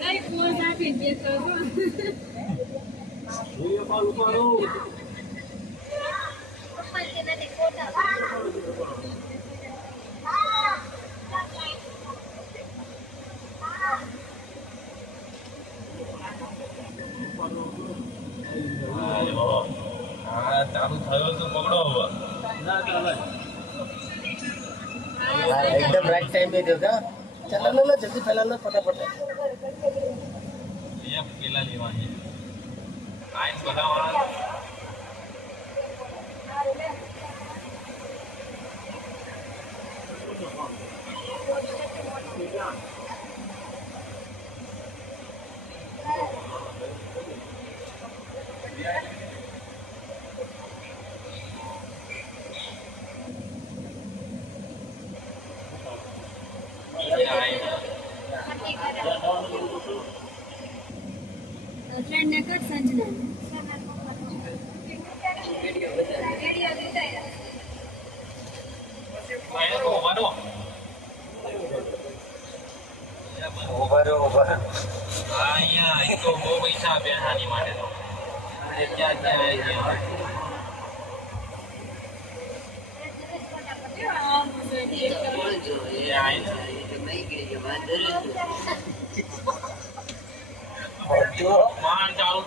નહીં ફોન આપી દે તો ચાલુ થયો તો પકડો હવે एकदम राइट टाइम पे देगा चला लो ना जल्दी फैला लो फटाफट ये केला लेवानी आइन बनावाना फ्रेंड ने कर संजना आइन को मारो ओवर ओवर हाँ यहाँ इनको वो पैसा आप्યા હાની માટે તો क्या क्या है ये आइन जो मान चालू